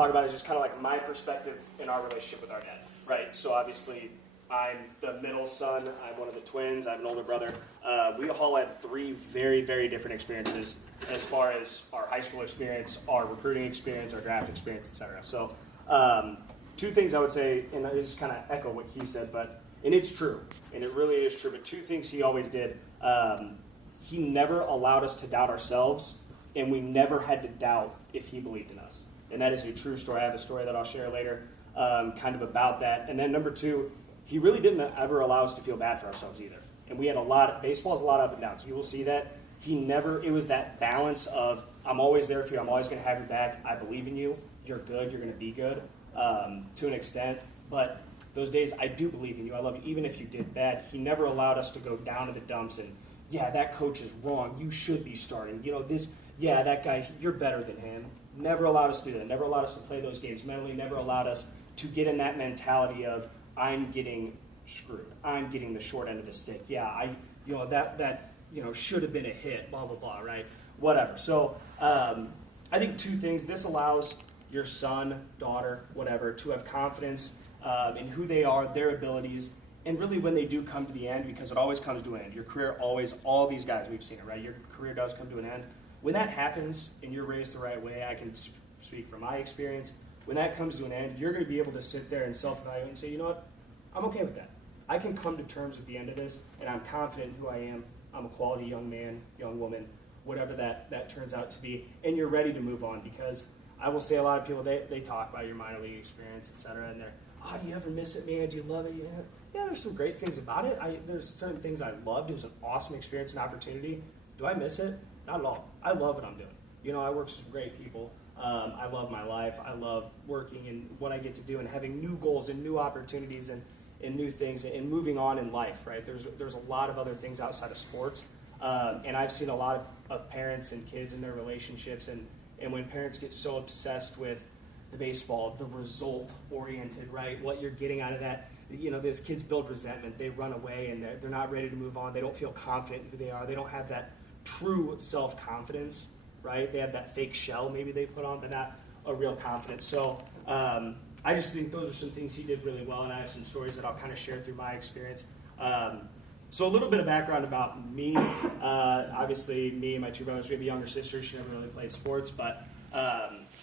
talk about is just kind of like my perspective in our relationship with our dad, right? So obviously, I'm the middle son. I'm one of the twins. I have an older brother. We all had 3 very, very different experiences as far as our high school experience, our recruiting experience, our draft experience, etc. So 2 things I would say, and I just kind of echo what he said, and it's true, and it really is true, but 2 things he always did. He never allowed us to doubt ourselves, and we never had to doubt if he believed in us. And that is a true story. I have a story that I'll share later kind of about that. And then number 2, he really didn't ever allow us to feel bad for ourselves either. And we had baseball's a lot of up and downs. You will see that. It was that balance of, I'm always there for you. I'm always going to have your back. I believe in you. You're good. You're going to be good to an extent. But those days, I do believe in you. I love you. Even if you did bad, he never allowed us to go down to the dumps and, yeah, that coach is wrong. You should be starting. That guy, you're better than him. Never allowed us to do that. Never allowed us to play those games mentally. Never allowed us to get in that mentality of, I'm getting screwed. I'm getting the short end of the stick. Yeah, that should have been a hit, blah, blah, blah, right? Whatever. So I think 2 things. This allows your son, daughter, whatever, to have confidence in who they are, their abilities, and really when they do come to the end, because it always comes to an end. Your career always, all these guys, we've seen it, right? Your career does come to an end. When that happens and you're raised the right way, I can speak from my experience, when that comes to an end, you're going to be able to sit there and self-evaluate and say, you know what, I'm okay with that. I can come to terms with the end of this, and I'm confident in who I am. I'm a quality young man, young woman, whatever that turns out to be, and you're ready to move on. Because I will say a lot of people, they talk about your minor league experience, et cetera, and they're, do you ever miss it, man? Do you love it? Yeah, there's some great things about it. There's certain things I loved. It was an awesome experience and opportunity. Do I miss it? Not at all. I love what I'm doing. I work with some great people. I love my life. I love working and what I get to do and having new goals and new opportunities and new things and moving on in life, right? There's a lot of other things outside of sports. And I've seen a lot of parents and kids in their relationships. And when parents get so obsessed with the baseball, the result-oriented, right? What you're getting out of that, those kids build resentment. They run away and they're not ready to move on. They don't feel confident in who they are. They don't have that true self-confidence, right? They have that fake shell maybe they put on, but not a real confidence. So I just think those are some things he did really well, and I have some stories that I'll kind of share through my experience. So a little bit of background about me. Obviously, me and my 2 brothers, we have a younger sister. She never really played sports, but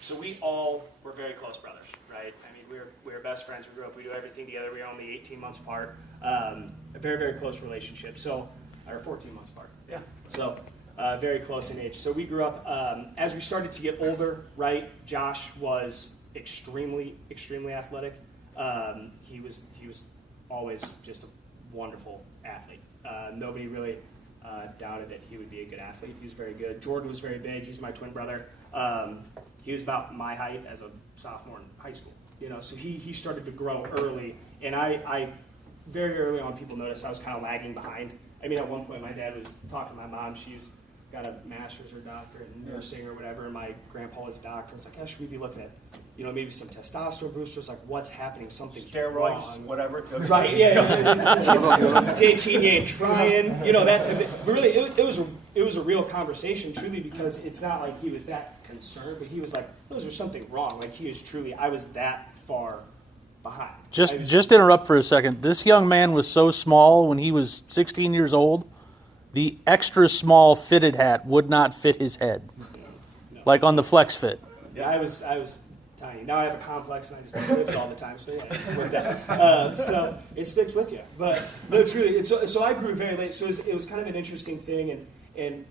so we all were very close brothers, right? I mean, we were best friends. We grew up. We do everything together. We were only 18 months apart. A very, very close relationship. So, or 14 months apart. Yeah. So very close in age. So we grew up. As we started to get older, right? Josh was extremely, extremely athletic. He was always just a wonderful athlete. Nobody really doubted that he would be a good athlete. He was very good. Jordan was very big. He's my twin brother. He was about my height as a sophomore in high school. So he started to grow early, and I very early on people noticed I was kind of lagging behind. I mean, at one point my dad was talking to my mom. She's got a master's or doctorate in nursing or whatever, and my grandpa was a doctor. It's like, should we be looking at, maybe some testosterone boosters? Like, what's happening? Something's steroids, wrong. Whatever. Right? Yeah. He ain't trying. That's but really it was a real conversation, truly, because it's not like he was that concerned, but he was like, was there something wrong? Like he is truly, I was that far behind. Just interrupt for a second. This young man was so small when he was 16 years old. The extra small fitted hat would not fit his head, like on the flex fit. Yeah, I was tiny. Now I have a complex and I just lift all the time. So yeah, with that. So it sticks with you. But no, truly, so I grew very late. So it was kind of an interesting thing, and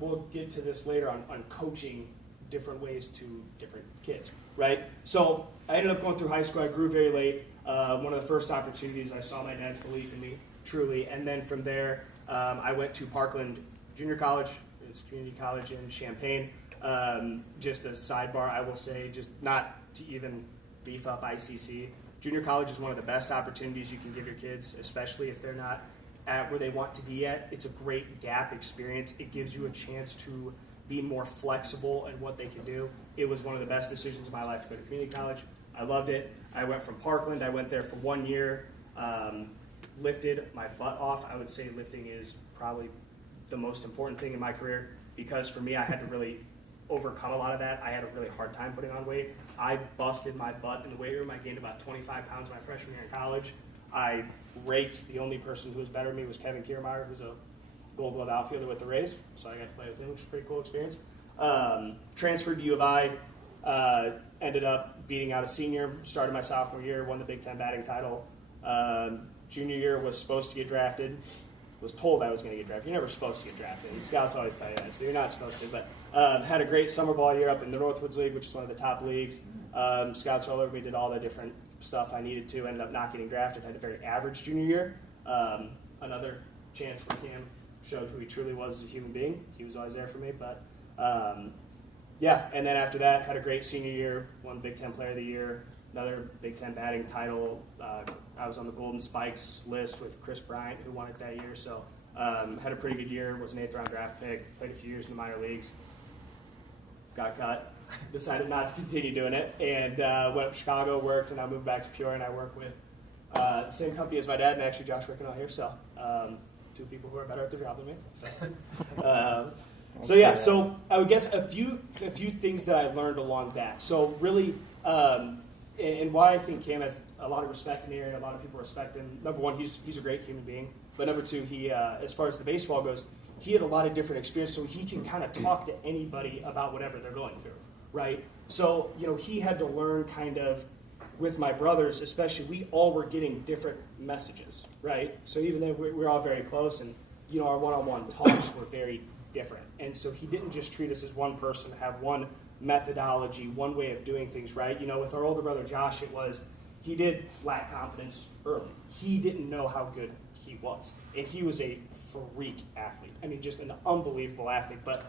we'll get to this later on coaching different ways to different kids, right? So I ended up going through high school. I grew very late. One of the first opportunities, I saw my dad's belief in me, truly, and then from there. I went to Parkland Junior College. It's a community college in Champaign. Just a sidebar, I will say, just not to even beef up ICC. Junior college is one of the best opportunities you can give your kids, especially if they're not at where they want to be at. It's a great gap experience. It gives you a chance to be more flexible in what they can do. It was one of the best decisions of my life to go to community college. I loved it. I went from Parkland. I went there for 1 year. Lifted my butt off. I would say lifting is probably the most important thing in my career because for me, I had to really overcome a lot of that. I had a really hard time putting on weight. I busted my butt in the weight room. I gained about 25 pounds my freshman year in college. I raked. The only person who was better than me was Kevin Kiermaier, who's a Gold Glove outfielder with the Rays, so I got to play with him, which was a pretty cool experience. Transferred to U of I, ended up beating out a senior, started my sophomore year, won the Big Ten batting title. Junior year was supposed to get drafted, was told I was going to get drafted. You're never supposed to get drafted. The scouts always tell you that, so you're not supposed to. But had a great summer ball year up in the Northwoods League, which is one of the top leagues. Scouts all over me, did all the different stuff I needed to, ended up not getting drafted, had a very average junior year. Another chance where Cam showed who he truly was as a human being. He was always there for me, but yeah, and then after that, had a great senior year, won the Big Ten Player of the Year, another Big Ten batting title. I was on the Golden Spikes list with Chris Bryant, who won it that year, so had a pretty good year, was an 8th round draft pick, played a few years in the minor leagues, got cut, decided not to continue doing it, and went up to Chicago, worked, and I moved back to Peoria, and I work with the same company as my dad, and actually Josh Wickenow here, so two people who are better at their job than me. So yeah, so I would guess a few things that I've learned along that. So really, and why I think Cam has a lot of respect in the area, a lot of people respect him. Number one, he's a great human being. But number two, he as far as the baseball goes, he had a lot of different experience, so he can kind of talk to anybody about whatever they're going through, right? So he had to learn kind of with my brothers, especially. We all were getting different messages, right? So even though we're all very close, and our one-on-one talks were very different. And so he didn't just treat us as one person, have one methodology, one way of doing things, right? With our older brother Josh, he did lack confidence early. He didn't know how good he was. And he was a freak athlete. I mean, just an unbelievable athlete. But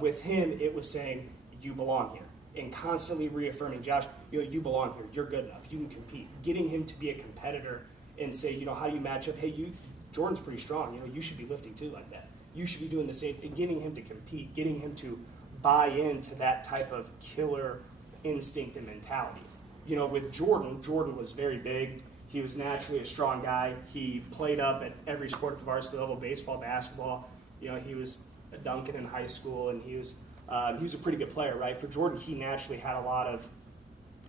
with him, it was saying, you belong here. And constantly reaffirming, Josh, you belong here. You're good enough. You can compete. Getting him to be a competitor and say, how you match up. Hey, Jordan's pretty strong. You should be lifting too like that. You should be doing the same thing, getting him to compete, getting him to buy into that type of killer instinct and mentality. With Jordan was very big. He was naturally a strong guy. He played up at every sport at the varsity level, baseball, basketball. He was a Duncan in high school, and he was a pretty good player, right? For Jordan, he naturally had a lot of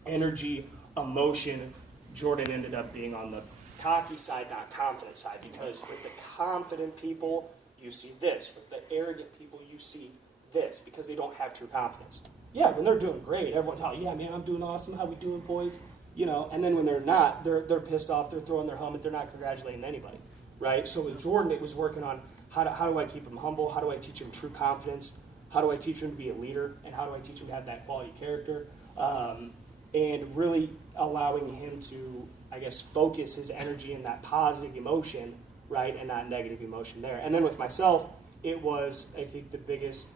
energy, emotion. Jordan ended up being on the cocky side, not confident side, because with the confident people, you see this. With the arrogant people, you see this, because they don't have true confidence. Yeah, when they're doing great, everyone tells, yeah, man, I'm doing awesome. How we doing, boys? And then when they're not, they're pissed off. They're throwing their helmet. They're not congratulating anybody, right? So with Jordan, it was working on how do I keep him humble? How do I teach him true confidence? How do I teach him to be a leader? And how do I teach him to have that quality character? And really allowing him to, I guess, focus his energy in that positive emotion, right, and not negative emotion there. And then with myself, it was, I think, the biggest,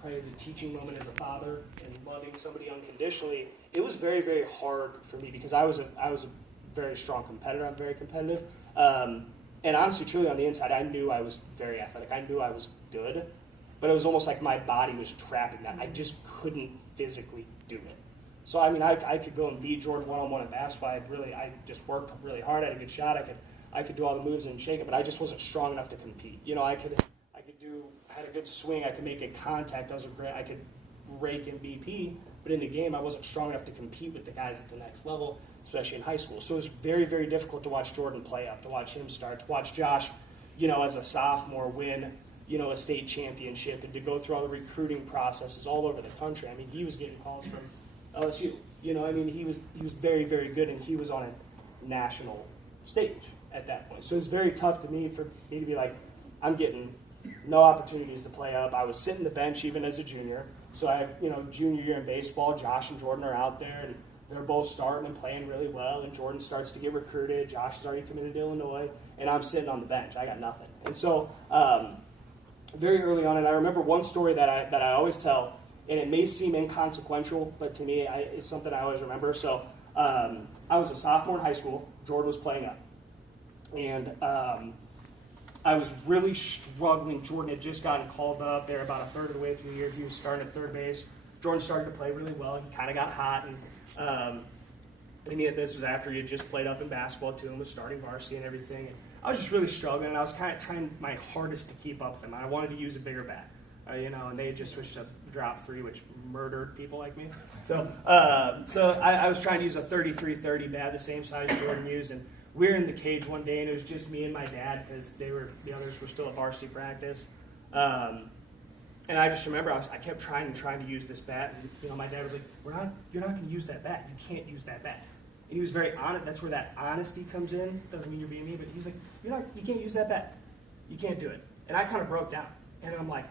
probably as a teaching moment as a father and loving somebody unconditionally. It was very, very hard for me because I was a very strong competitor. I'm very competitive. And honestly, truly on the inside, I knew I was very athletic. I knew I was good, but it was almost like my body was trapping that. I just couldn't physically do it. So, I mean, I could go and beat Jordan one-on-one in basketball. I just worked really hard. I had a good shot. I could do all the moves and shake it, but I just wasn't strong enough to compete. I had a good swing. I could make a contact. I could rake MVP, but in the game, I wasn't strong enough to compete with the guys at the next level, especially in high school. So it was very, very difficult to watch Jordan play up, to watch him start, to watch Josh, as a sophomore win, a state championship, and to go through all the recruiting processes all over the country. I mean, he was getting calls from LSU. He was very, very good, and he was on a national stage at that point. So it was very tough for me to be like, I'm getting no opportunities to play up. I was sitting the bench even as a junior. So I have, junior year in baseball, Josh and Jordan are out there, and they're both starting and playing really well, and Jordan starts to get recruited. Josh is already committed to Illinois, and I'm sitting on the bench. I got nothing. And so very early on, and I remember one story that I always tell, and it may seem inconsequential, but to me, it's something I always remember. So I was a sophomore in high school. Jordan was playing up. And I was really struggling. Jordan had just gotten called up. They were about a third of the way through the year. He was starting at third base. Jordan started to play really well. He kind of got hot. And this was after he had just played up in basketball, too, and was starting varsity and everything. And I was just really struggling, and I was kind of trying my hardest to keep up with him. I wanted to use a bigger bat, and they had just switched to drop 3, which murdered people like me. So I was trying to use a 33-30 bat, the same size Jordan used, and we were in the cage one day, and it was just me and my dad because the others were still at varsity practice. And I just remember I kept trying to use this bat, and my dad was like, "You're not going to use that bat. You can't use that bat." And he was very honest. That's where that honesty comes in. Doesn't mean you're being mean, but he's like, "You can't use that bat. You can't do it." And I kind of broke down, and I'm like,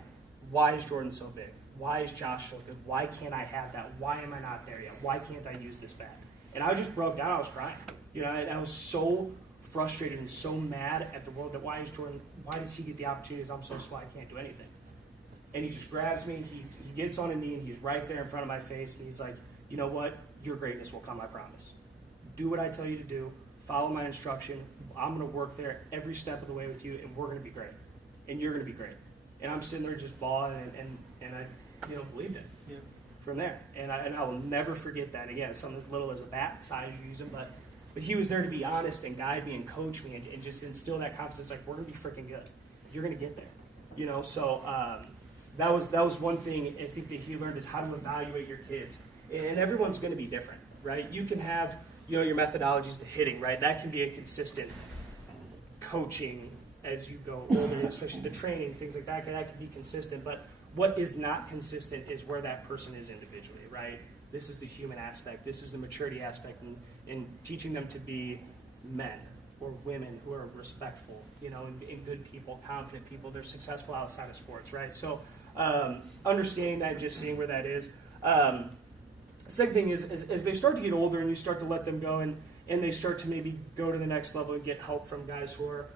"Why is Jordan so big? Why is Josh so good? Why can't I have that? Why am I not there yet? Why can't I use this bat?" And I just broke down. I was crying. And I was so frustrated and so mad at the world that why does he get the opportunities? I'm so small, I can't do anything. And he just grabs me, he gets on a knee, and he's right there in front of my face, and he's like, "You know what? Your greatness will come, I promise. Do what I tell you to do. Follow my instruction. I'm going to work there every step of the way with you, and we're going to be great. And you're going to be great." And I'm sitting there just bawling, and I believed it from there. And I will never forget that. Again, something as little as a bat, size you use them, but he was there to be honest and guide me and coach me and just instill that confidence. Like, we're going to be freaking good. You're going to get there. So that was one thing I think that he learned is how to evaluate your kids. And everyone's going to be different, right? You can have, your methodologies to hitting, right? That can be a consistent coaching as you go older, especially the training, things like that. That can be consistent. But what is not consistent is where that person is individually, right? This is the human aspect. This is the maturity aspect, and teaching them to be men or women who are respectful, and good people, confident people. They're successful outside of sports, right? So understanding that, just seeing where that is. Second thing is, as they start to get older and you start to let them go and they start to maybe go to the next level and get help from guys who are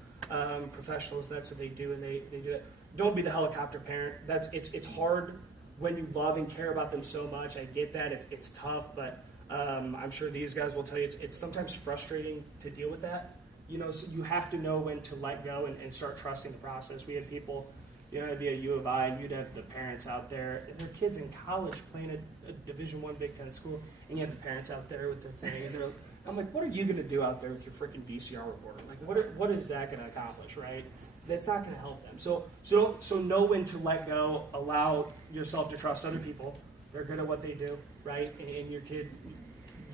professionals, that's what they do, and they do it. Don't be the helicopter parent. It's hard when you love and care about them so much. I get that. It's tough, but I'm sure these guys will tell you it's sometimes frustrating to deal with that. So you have to know when to let go and start trusting the process. We had people, it'd be a U of I, and you'd have the parents out there, and their kids in college playing at a Division I Big Ten school, and you have the parents out there with their thing, and I'm like, what are you going to do out there with your freaking VCR recorder? Like, what is that going to accomplish, right? That's not going to help them. So know when to let go. Allow yourself to trust other people. They're good at what they do, right? And your kid,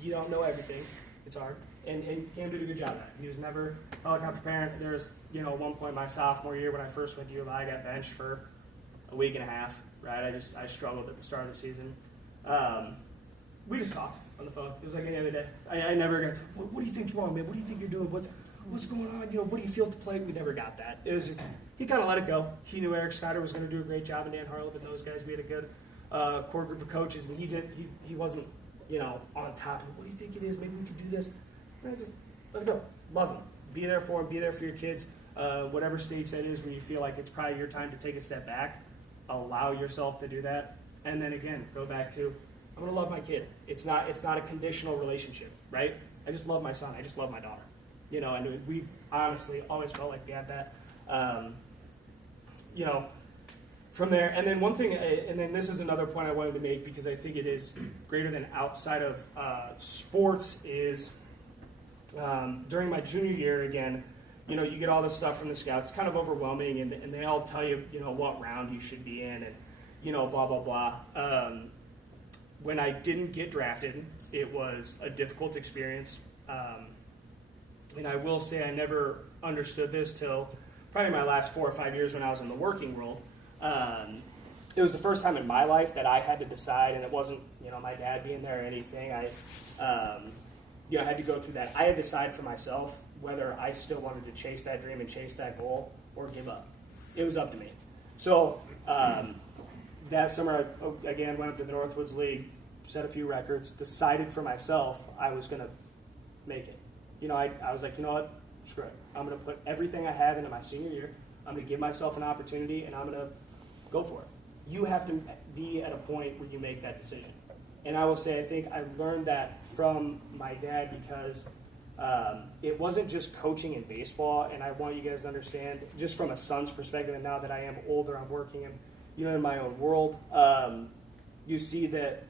you don't know everything. It's hard. And Cam did a good job at it. He was never a helicopter parent. There was, at one point my sophomore year when I first went to U of I, got benched for a week and a half, right? I struggled at the start of the season. We just talked on the phone. It was like any other day. I never got, what do you think's wrong, man? What do you think you're doing? What's going on? What do you feel at the plate? We never got that. It was just, he kind of let it go. He knew Eric Snyder was going to do a great job, and Dan Harlip and those guys. We had a good core group of coaches, and he wasn't, on top of it. What do you think it is? Maybe we could do this. And I just let it go. Love them. Be there for them. Be there for your kids. Whatever stage that is when you feel like it's probably your time to take a step back, allow yourself to do that. And then again, go back to, I'm going to love my kid. It's not a conditional relationship, right? I just love my son. I just love my daughter. And we honestly always felt like we had that. From there, and then one thing, and then this is another point I wanted to make because I think it is greater than outside of sports is during my junior year again, you get all this stuff from the scouts, kind of overwhelming, and they all tell you, what round you should be in, and, blah, blah, blah. When I didn't get drafted, it was a difficult experience. And I will say I never understood this till probably my last 4 or 5 years when I was in the working world. It was the first time in my life that I had to decide, and it wasn't, my dad being there or anything. I had to go through that. I had to decide for myself whether I still wanted to chase that dream and chase that goal or give up. It was up to me. So that summer, I, again, went up to the Northwoods League, set a few records, decided for myself I was going to make it. I was like, what? Screw it. I'm going to put everything I have into my senior year. I'm going to give myself an opportunity, and I'm going to go for it. You have to be at a point where you make that decision. And I will say, I think I learned that from my dad because it wasn't just coaching in baseball, and I want you guys to understand, just from a son's perspective, and now that I am older, I'm working in my own world, you see that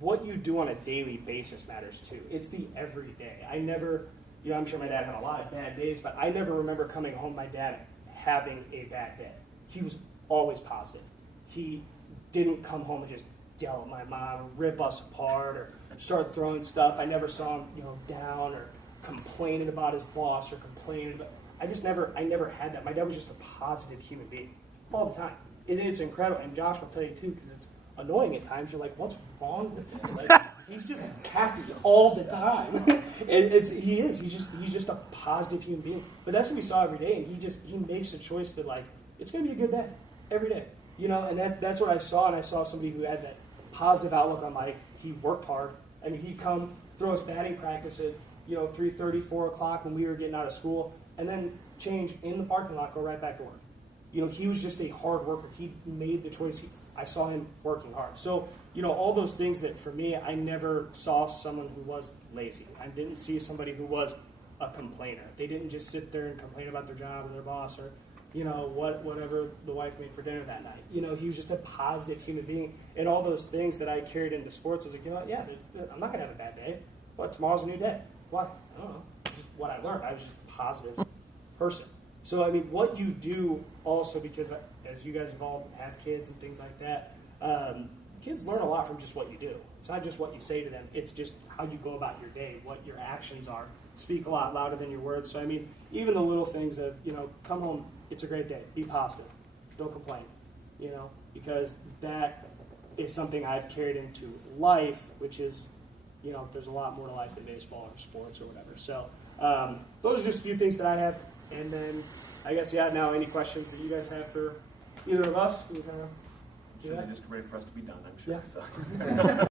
what you do on a daily basis matters too. It's the everyday. I never, I'm sure my dad had a lot of bad days, but I never remember coming home, my dad having a bad day. He was always positive. He didn't come home and just yell at my mom or rip us apart or start throwing stuff. I never saw him, down or complaining about his boss or complaining about. I never had that. My dad was just a positive human being all the time. It's incredible, and Josh will tell you too, because it's annoying at times. You're like, what's wrong with him? Like, he's just happy all the time, and he's just a positive human being. But that's what we saw every day, and he makes a choice to it's gonna be a good day every day, and that's what I saw, and I saw somebody who had that positive outlook on life. He worked hard. I mean, he'd come throw us batting practice at 3:30, 4 o'clock when we were getting out of school, and then change in the parking lot, go right back to work. He was just a hard worker. He made the choice. I saw him working hard. So, all those things that for me, I never saw someone who was lazy. I didn't see somebody who was a complainer. They didn't just sit there and complain about their job or their boss or, whatever the wife made for dinner that night. He was just a positive human being. And all those things that I carried into sports, I was like, I'm not going to have a bad day. But tomorrow's a new day. Why? I don't know. It's just what I learned. I was just a positive person. So, I mean, what you do also, because as you guys evolve and have kids and things like that, kids learn a lot from just what you do. It's not just what you say to them. It's just how you go about your day, what your actions are. Speak a lot louder than your words. So, I mean, even the little things of, come home, it's a great day. Be positive. Don't complain, because that is something I've carried into life, which is, there's a lot more to life than baseball or sports or whatever. So, those are just a few things that I have. And then, I guess, now any questions that you guys have for either of us? We kind of Should be just ready for us to be done, I'm sure. Yeah. So.